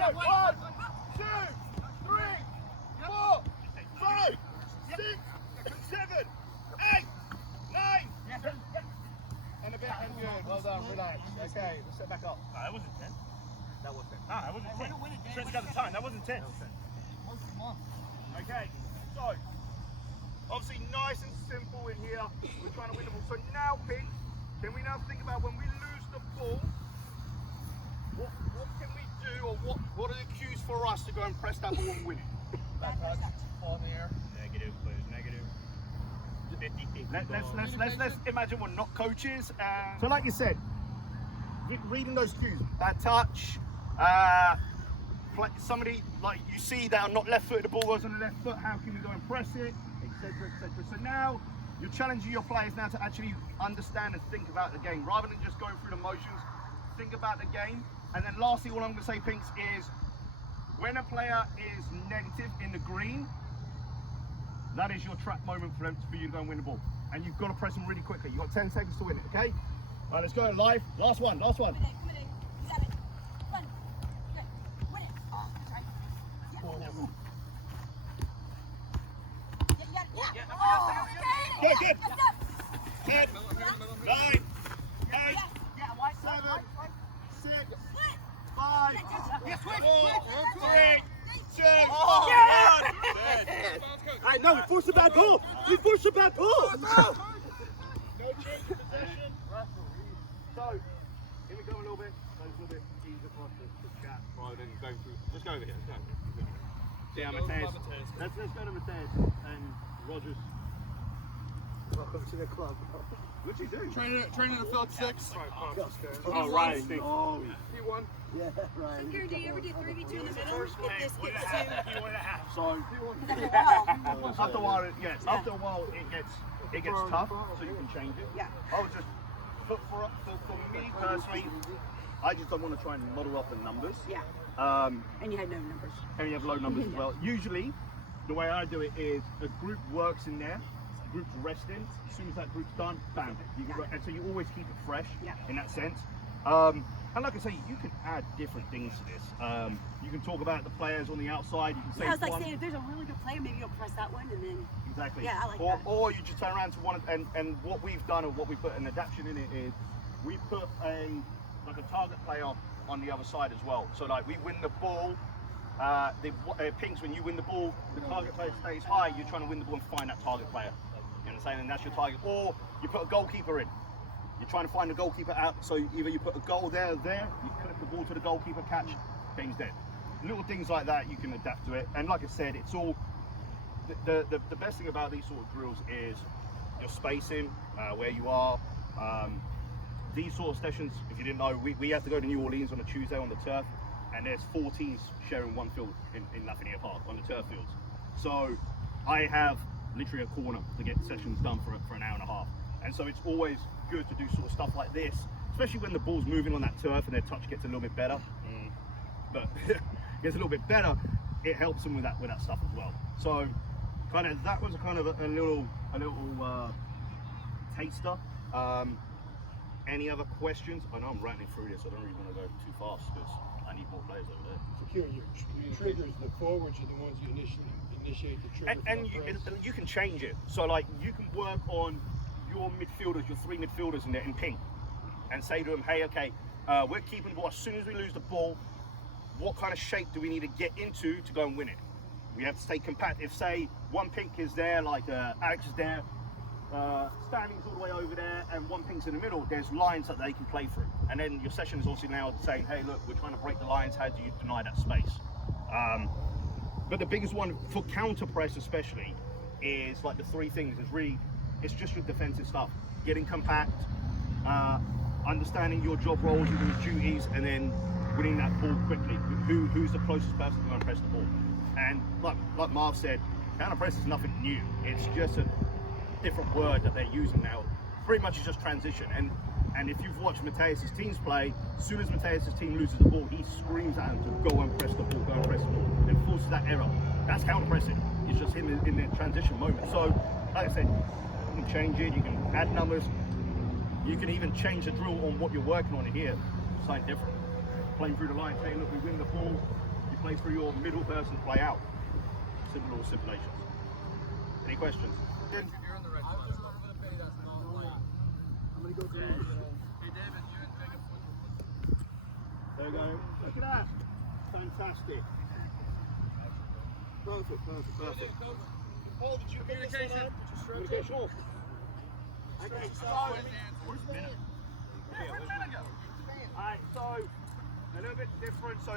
go. 1, 2, 3, 4, 5, 6, 7, 8, 9. And a bit and good. Well done. Relax. Okay, we'll set back up. No, that wasn't 10. That was 10. No, that wasn't 10. Trent's got the time. That wasn't 10. Okay, so obviously nice and simple in here. We're trying to win the ball. So now, Pete, can we now think about when we lose the ball? What can we do, or what are the cues for us to go and press that ball and win it? Back touch, ball in the air. Negative, please. Negative. 50. Let's imagine we're not coaches. So like you said, reading those cues, bad touch, somebody like you see that I'm not left footed, the ball goes on the left foot, how can we go and press it, etc, etc. So now you're challenging your players now to actually understand and think about the game rather than just going through the motions. Think about the game. And then lastly, all I'm going to say, Pinks, is when a player is negative in the green, that is your trap moment for you to go and win the ball. And you've got to press them really quickly. You've got 10 seconds to win it, okay? All right, let's go live. Last one. Come in. 7, 1. Good. Win it. Oh, that's right. Yeah. Oh, Good. Yes, 10, 9, 8, 7, 6, 5, 4, 3, 2, 1. I know, we forced a bad ball. We forced a bad ball. No change of possession. So, here we go a little bit. So it's a little bit easier for us to chat rather than going through. Let's go over here. Yeah, Mateus. Let's go to Mateus and Rogers. Welcome to the club. What'd you do? Training to field 6. Oh, right. Oh, P1. Yeah, right. So, Kiran, do you ever do 3v2 in the middle? If this What gets a half. You want a half. So, after a while, it gets tough, so you can change it. Yeah. I would just, for me personally, I just don't want to try and muddle up the numbers. Yeah. And you had no numbers. And you have low numbers as well. Usually, the way I do it is a group works in there, group's resting. As soon as that group's done, bam. And so you always keep it fresh in that sense. And like I say, you can add different things to this. You can talk about the players on the outside. You can say I was like saying, if there's a really good player, maybe you'll press that one and then. Exactly. Yeah, I like that. Or you just turn around to one, and what we've done, or what we put an adaptation in it is, we put a target player on the other side as well. So like we win the ball, Pinks, when you win the ball, the target player stays high. You're trying to win the ball and find that target player. You know what I'm saying? And that's your target. Or you put a goalkeeper in. You're trying to find the goalkeeper out. So either you put a goal there, you clip the ball to the goalkeeper, catch, game's dead. Little things like that, you can adapt to it. And like I said, it's all. The best thing about these sort of drills is your spacing, where you are. These sort of sessions, if you didn't know, we have to go to New Orleans on a Tuesday on the turf, and there's 4 teams sharing one field in Lafayette Park on the turf fields. So I have literally a corner to get sessions done for an hour and a half. And so it's always good to do sort of stuff like this, especially when the ball's moving on that turf and their touch gets a little bit better. But gets a little bit better, it helps them with that stuff as well. So that was a little taster. Any other questions? I know I'm rattling through this. I don't really want to go too fast because I need more players over there. Secure your triggers. The forwards are the ones you initiate the trigger. And you can change it. So like you can work on your midfielders, your 3 midfielders in there in pink, and say to them, hey, okay, we're keeping the ball. As soon as we lose the ball, what kind of shape do we need to get into to go and win it? We have to stay compact. If say one pink is there, like Alex is there, Stanley's all the way over there, and one pink's in the middle, there's lines that they can play through. And then your session is also now saying, hey, look, we're trying to break the lines. How do you deny that space? But the biggest one for counter press especially is like the 3 things. It's just your defensive stuff. Getting compact, understanding your job roles and your duties, and then winning that ball quickly. Who's the closest person to go and press the ball? And like Marv said, counter press is nothing new. It's just a different word that they're using now. Pretty much it's just transition. And if you've watched Mateus' teams play, as soon as Mateus' team loses the ball, he screams at him to go and press the ball, and forces that error. That's counter pressing. It's just him in the transition moment. So, like I said, you can change it, you can add numbers, you can even change the drill on what you're working on here. Something different. Playing through the line, saying, look, we win the ball, play through your middle person, play out. Simple or simulations. Any questions? You're on the right side. I'm gonna go to Hey, David, you and Jacob. There we go. Look at that. Fantastic. Perfect. Oh, did you Communication. Communication off. Okay, so alright, so a little bit different. So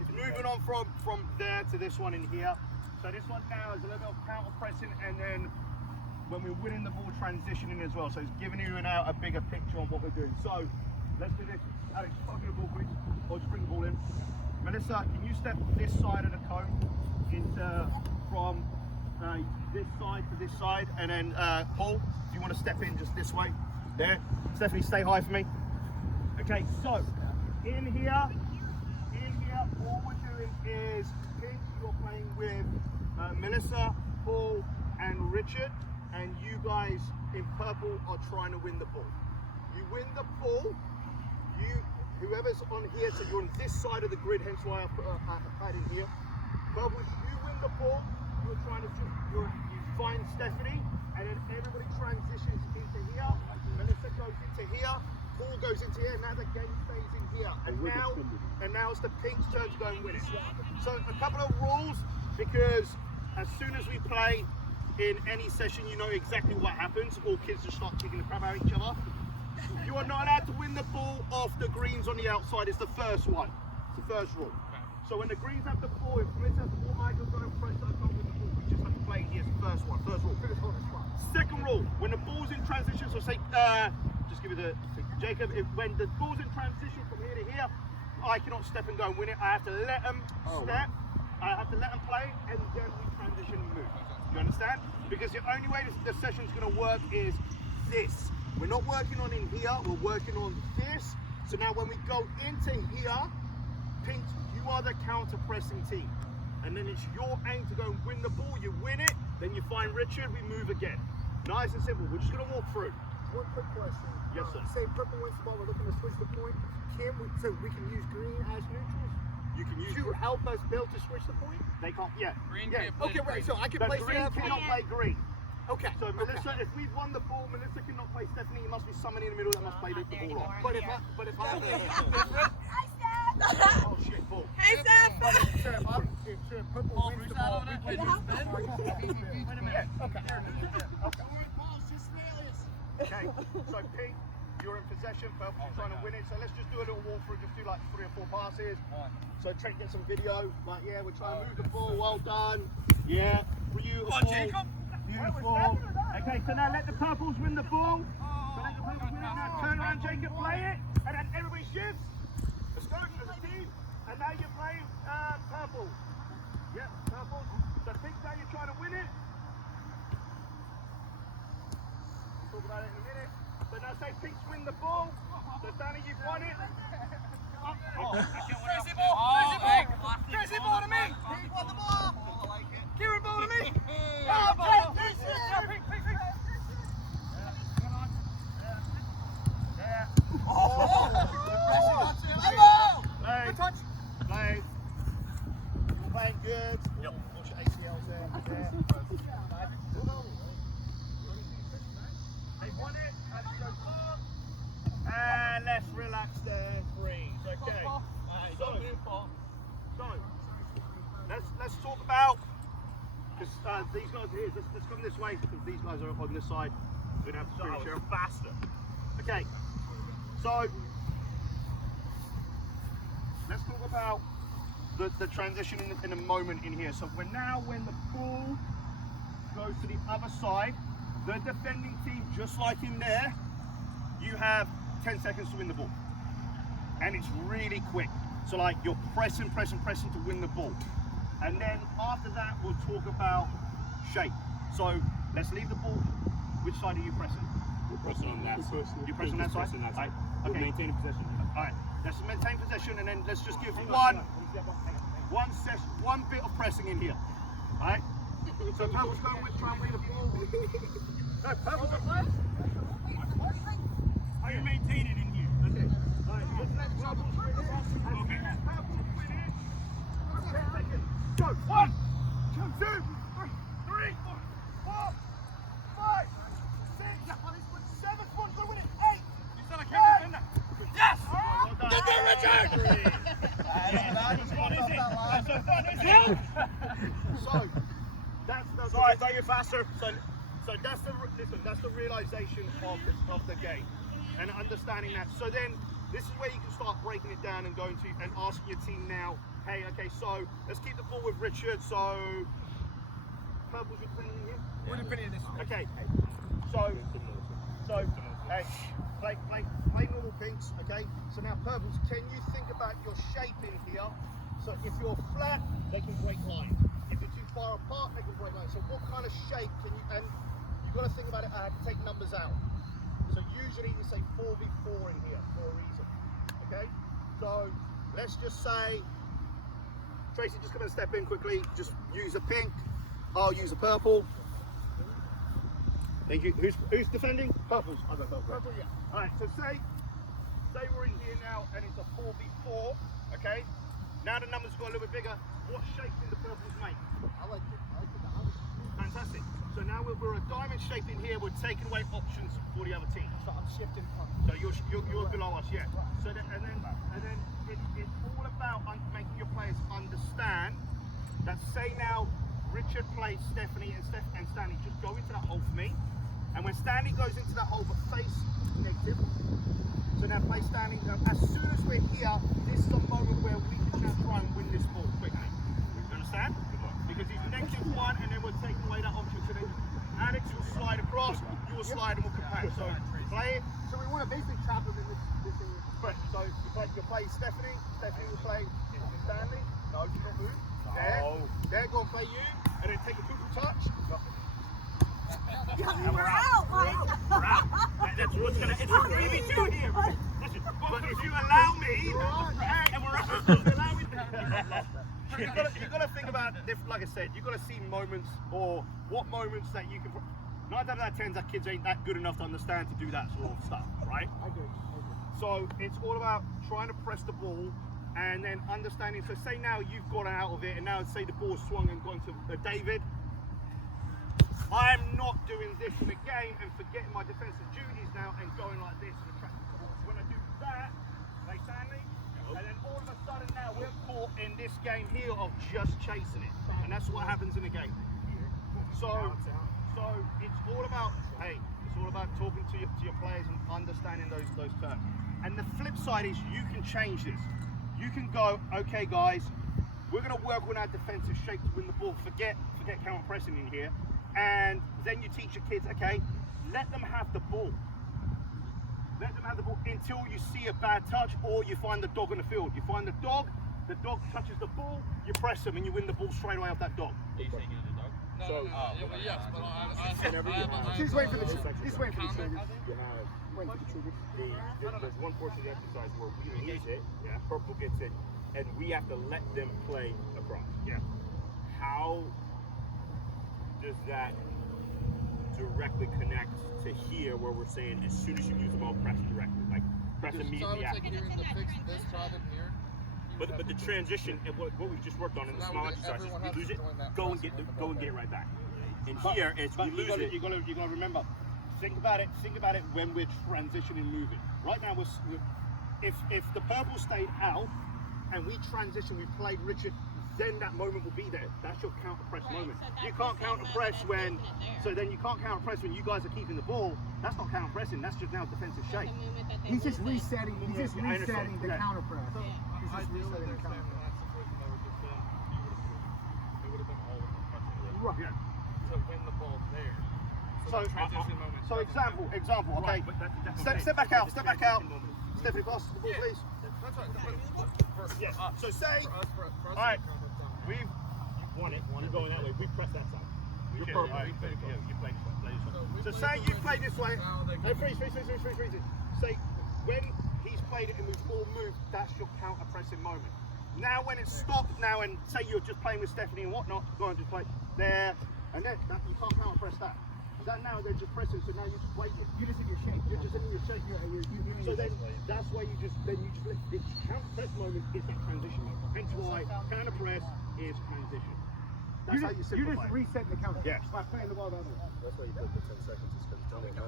it's moving on from there to this one in here. So this one now is a little bit of counter pressing, and then when we're winning the ball, transitioning as well. So it's giving you a bigger picture on what we're doing. So let's do this. Alex, open the ball quick, or just bring the ball in. Melissa, can you step this side of the cone into from this side to this side, and then Paul, if you want to step in just this way, there. Stephanie, stay high for me. Okay, so in here, all we're doing is pink. You're playing with Melissa, Paul, and Richard, and you guys in purple are trying to win the ball. You win the ball. Whoever's on here, so you're on this side of the grid, hence why I put a pad in here. Purple, you win the ball. You're trying to you find Stephanie, and then everybody transitions into here. Melissa goes into here. Paul goes into here. Now the game stays in here. And now it's the Pink's turn to go and win it. So a couple of rules, because as soon as we play in any session, you know exactly what happens. All kids just start kicking the crap out of each other. You are not allowed to win the ball off the greens on the outside. It's the first one. It's the first rule. So when the greens have the ball, if Melissa has the ball, Michael go and press that ball with the ball. We just have to play here. It's the first one. First rule. Second rule, when the ball's in transition, so say, just give it to Jacob, when the ball's in transition from here to here, I cannot step and go and win it. I have to let them step, I have to let them play, and then we transition and move. You understand? Because the only way the session's going to work is this. We're not working on in here, we're working on this. So now when we go into here, Pink, you are the counter-pressing team. And then it's your aim to go and win the ball. You win it, then you find Richard, we move again. Nice and simple. We're just going to walk through. One quick question. Yes, sir. Say purple wins the ball, we're looking to switch the point. So we can use green as neutrals? You can use To help us build to switch the point? They can't, yeah. Green Yeah. can't play Okay, right, so I can The place green it up. cannot play green. Okay. So Melissa, if we've won the ball, Melissa cannot play Stephanie. It must be someone in the middle that must play the ball off. But if I Hi, Steph. Oh shit, ball. Hey, Steph. if purple wins the ball, we play Wait a minute. Okay. Okay, so Pink, you're in possession, Purple's trying to win it. So let's just do a little walkthrough, just do like 3 or 4 passes. So Trent, get some video. Like, yeah, we're trying to move the ball. Well done. Yeah, beautiful. Beautiful. Okay, so now let the purples win the ball. So let the purples win it. Now turn around, Jacob, play it. And then everybody shifts. Let's go as a team. And now you're playing purple. Yeah, purple. So Pink, now you're trying to win it. Talk about it in a minute. So now say Pink's win the ball. So Danny, you've won it. Crazy ball! Crazy ball to me! Pink won the ball! Kiran ball to me! Play. Play. You're playing good. Yep. Watch your ACLs there. Yeah. They won it. And it goes on. And let's relax there. Freeze. Okay. So let's talk about, because these guys are here. Let's come this way because these guys are on this side. We're gonna have to finish here faster. Okay. So let's talk about the transition in a moment in here. So when the ball goes to the other side, the defending team, just like in there, you have 10 seconds to win the ball. And it's really quick. So like you're pressing to win the ball. And then after that, we'll talk about shape. So let's leave the ball. Which side are you pressing? We're pressing on that side. You're pressing that side? Right. We're Okay. maintaining possession. Alright, let's maintain possession and then let's just give one bit of pressing in here. Alright? So Purple's going with try and win the ball. No, Purple's a play. Are you maintaining in here? That's it. Alright, let's let Purple win it. And let Purple win it. seconds. Go. 1, 2, 3, 4, 5, 6, 7, 1, go win it. 8. You said I can't defend that. Yes! Get there, Richard! So, that's sorry, throw you faster. So that's the realization of the game and understanding that. So then this is where you can start breaking it down and going to and asking your team now, hey, okay, so let's keep the ball with Richard. So purple's your opinion here? What opinion is this? Okay. So hey, play normal pinks, okay? So now purples, can you think about your shape in here? So if you're flat, they can break lines. If you're too far apart, they can break lines. So what kind of shape can you, and you've got to think about it, I had to take numbers out. So usually we say 4v4 in here for a reason, okay? So let's just say, Tracy, just come and step in quickly, just use a pink, I'll use a purple. Thank you. Who's defending? Purples. I'll go purple. Purple, yeah. Alright, so say we're in here now and it's a 4v4, okay? Now the numbers got a little bit bigger. What shape can the purples make? I like the diamond. Fantastic. So now we're a diamond shape in here, we're taking away options for the other team. So I'm shifting front. So you're below us, yeah. So then, and then it's all about making your players understand that say now Richard plays Stephanie and Stanley just go into that hole for me. And when Stanley goes into that hole but face negative, so now play Stanley. As soon as we're here, this is a moment where we can now try and win this ball quickly. You understand? Because he's -1 and then we're taking away that option. So then Alex will slide across, you will slide and we'll compact. So play it. So we want to basically trap them in this thing. Correct. So you play Stephanie will play Stanley. No, do not move. They're going to play you, and then take a quick touch. We're out, Mike. We're out. That's what's going to, it's 3v2 here. Listen, but if you allow me, and we're out. If you allow me, you've got to think about, like I said, you've got to see moments or what moments that you can. 9 times out of 10 that kids ain't that good enough to understand to do that sort of stuff, right? I agree. So it's all about trying to press the ball and then understanding. So say now you've got out of it and now say the ball's swung and gone to David. I'm not doing this in the game and forgetting my defensive duties now and going like this and attracting the ball. When I do that, like Stanley, and then all of a sudden now we're caught in this game here of just chasing it. And that's what happens in the game. So it's all about, hey, it's all about talking to your players and understanding those terms. And the flip side is you can change this. You can go, okay guys, we're going to work on our defensive shape to win the ball. Forget counter pressing in here. And then you teach your kids, okay, let them have the ball. Let them have the ball until you see a bad touch or you find the dog in the field. You find the dog touches the ball, you press them and you win the ball straight away off that dog. Are you taking the dog? No, yes, but He's waiting for the trigger. He's waiting for the trigger. Waiting for the trigger. There's one portion of the exercise where we use it, purple gets it, and we have to let them play across. Yeah. How does that directly connect to here where we're saying as soon as you use the ball, press directly? Like press immediately after. Kiran to fix this problem here. But the transition and what we just worked on in the small exercises, we lose it, go and get it right back. And here it's we lose it. You gotta remember. Think about it when we're transitioning, moving. Right now if the purple stayed out and we transition, we played Richard, then that moment will be there. That's your counter press moment. So you can't counter press when you can't counter press when you guys are keeping the ball. That's not counter pressing, that's just now defensive shape. He's just resetting. He's just resetting the counter press. He's just Ideally, resetting they're the counter saying press. that's the person that would defend. It would have been all of them pressing. Right. Yeah. To win the ball there. So, that transition moment. so example, okay. Right, Step back out. Stephanie, pass the ball, please. That's right. Yes. So say, For us, all right, we we've Won it. You're going that way. We press that side. You're purple. purple. You play this way. So say you play this way. Hey, freeze it. Say when he's played it and we've all moved, that's your counter pressing moment. Now when it's stopped now and say you're just playing with Stephanie and whatnot, go on, just play there and then you can't counter press that. Is that now they're just pressing, so now you're just waiting. You're just in your shape. You're just in your shape. So then that's why you just flip. The counter press moment is that transition moment. Hence why counter press is transition. That's how you You're simplify just it. resetting the counter. Yes. By playing the ball the other way. That's why you put the 10 seconds, is because it's only a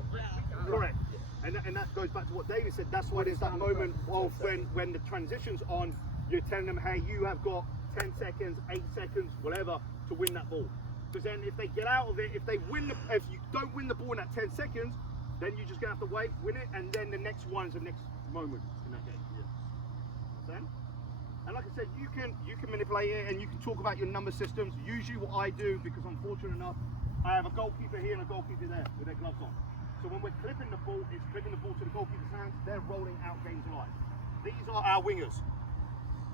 Correct. And that goes back to what David said. That's why there's that moment of when the transition's on, you're telling them, hey, you have got 10 seconds, 8 seconds, whatever, to win that ball. Because then if they get out of it, if you don't win the ball in that 10 seconds, then you're just gonna have to wait, win it, and then the next one's the next moment in that game. Yeah. Understand? And like I said, you can manipulate it and you can talk about your number systems. Usually what I do, because I'm fortunate enough, I have a goalkeeper here and a goalkeeper there with their gloves on. So when we're clipping the ball, it's clipping the ball to the goalkeeper's hands. They're rolling out games live. These are our wingers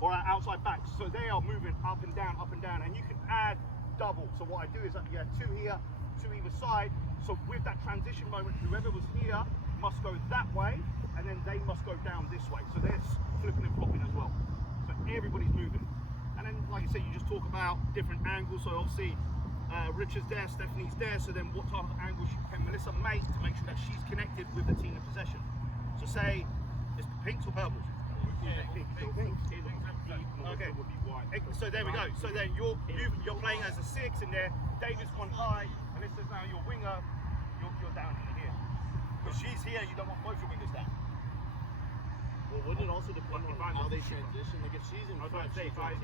or our outside backs. So they are moving up and down, and you can add double. So what I do is you have 2 here, 2 either side. So with that transition moment, whoever was here must go that way, and then they must go down this way. So they're flipping and flopping as well. So everybody's moving. And then, like I said, you just talk about different angles. So obviously, Richard's there, Stephanie's there. So then what type of angles can Melissa make to make sure that she's connected with the team in possession? So say, it's pinks or purples? Pink. Okay. So there we go. So then you're playing as a 6 in there. David's one high, and this is now your winger. You're down in here. Because she's here, you don't want both your wingers down. Well, wouldn't it also depend on how they transition? Like if she's in front,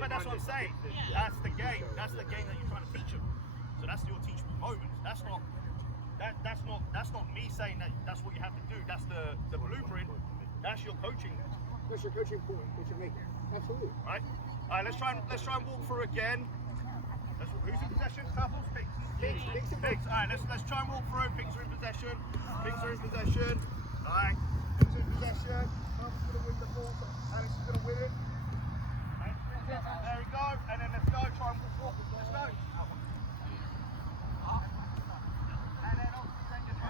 But that's what I'm saying. That's the game. That's the game that you're trying to teach them. So that's your teachable moments. That's not me saying that that's what you have to do. That's the blueprint. That's your coaching. That's your coaching point, which you're making. Absolutely. Right? All right, let's try and walk through again. Who's in possession? Purples, pinks. Pinks. All right, let's try and walk through. Pinks are in possession. All right. Pinks are in possession. Purple's gonna win the ball. So Alex is gonna win it. Right. There we go. And then let's go. Try and walk. Let's go. And then obviously then just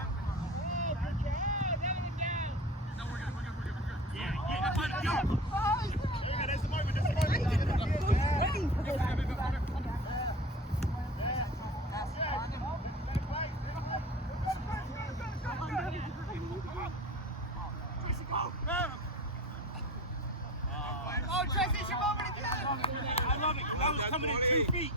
there's the moment. Oh, transition moment again! I love it. That was coming in 2 feet.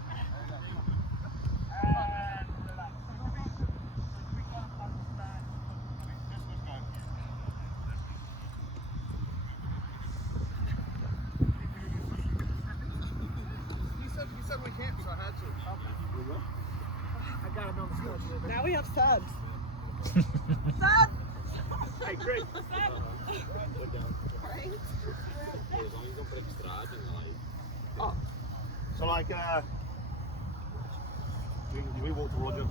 You said we can't, so I had to. I got him on the spot. Now we have subs. Hey, Chris. So like, we walk to Roger.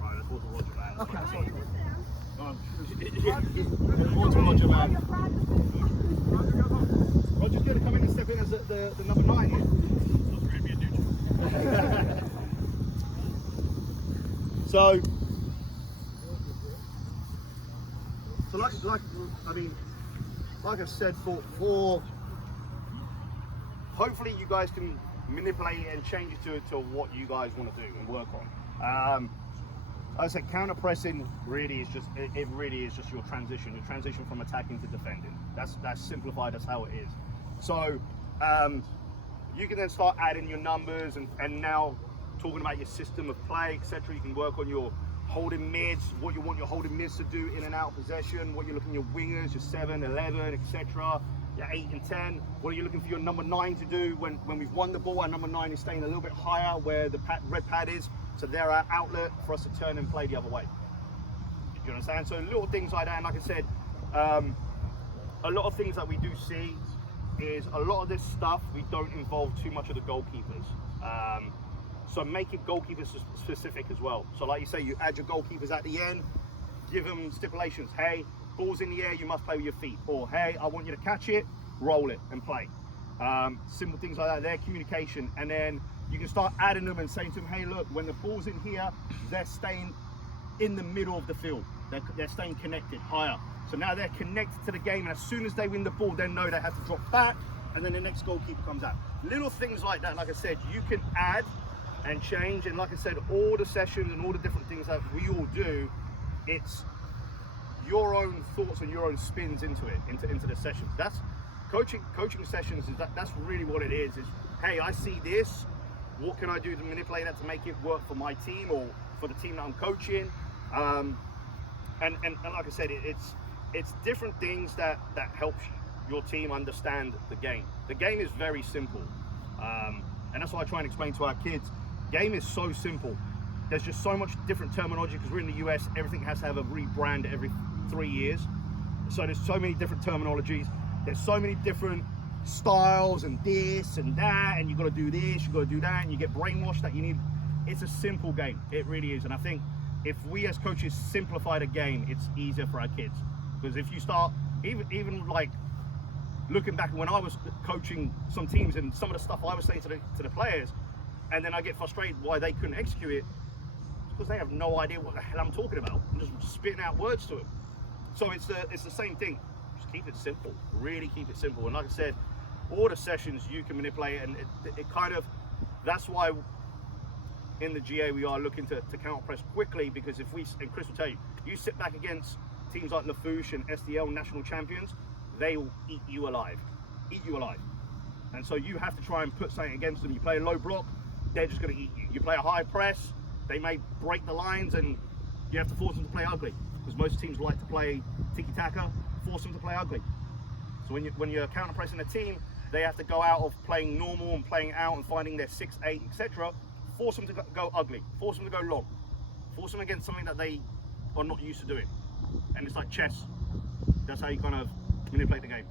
Right, let's walk to Roger, man. Okay. Walk to Roger, man. Roger's going to come in and step in as the number 9 here. So like I said, for hopefully you guys can manipulate it and change it to what you guys want to do and work on. Like I said, counter pressing really is just it really is just your transition from attacking to defending. That's simplified. That's how it is. So you can then start adding your numbers and now talking about your system of play, etc. You can work on your holding mids, what you want your holding mids to do in and out of possession, what you're looking at your wingers, your 7, 11, etc. Your 8 and 10. What are you looking for your number 9 to do when we've won the ball? Our number 9 is staying a little bit higher where the red pad is, so they're our outlet for us to turn and play the other way. Do you understand? So little things like that. And like I said, a lot of things that we do see is a lot of this stuff we don't involve too much of the goalkeepers. So make it goalkeeper specific as well. So like you say, you add your goalkeepers at the end, give them stipulations. Hey, ball's in the air, you must play with your feet. Or hey, I want you to catch it, roll it and play. Simple things like that, their communication. And then you can start adding them and saying to them, hey look, when the ball's in here, they're staying in the middle of the field. They're staying connected higher. So now they're connected to the game, and as soon as they win the ball, they know they have to drop back, and then the next goalkeeper comes out. Little things like that, like I said, you can add and change. And like I said, all the sessions and all the different things that we all do, it's your own thoughts and your own spins into it, into the sessions. That's coaching sessions. That's really what it is. Is hey, I see this. What can I do to manipulate that to make it work for my team or for the team that I'm coaching? And like I said, it's different things that helps your team understand the game. The game is very simple, and that's what I try and explain to our kids. Game is so simple. There's just so much different terminology because we're in the US. Everything has to have a rebrand every 3 years. So there's so many different terminologies. There's so many different styles and this and that, and you got to do this, you got to do that, and you get brainwashed that you need. It's a simple game. It really is. And I think if we as coaches simplify the game, it's easier for our kids. Because if you start, even like looking back when I was coaching some teams and some of the stuff I was saying to the players, and then I get frustrated why they couldn't execute it, because they have no idea what the hell I'm talking about. I'm just spitting out words to them. So it's the same thing. Just keep it simple. Really keep it simple. And like I said, all the sessions you can manipulate, and it kind of, that's why in the GA we are looking to counter press quickly, because if we, and Chris will tell you, you sit back against teams like Lafouche and SDL national champions, they will eat you alive. Eat you alive. And so you have to try and put something against them. You play a low block, they're just going to eat you. You play a high press, they may break the lines, and you have to force them to play ugly, because most teams like to play tiki-taka, force them to play ugly. So when you're counter pressing a team, they have to go out of playing normal and playing out and finding their 6, 8, etc. Force them to go ugly, force them to go long, force them against something that they are not used to doing. And it's like chess. That's how you kind of manipulate the game.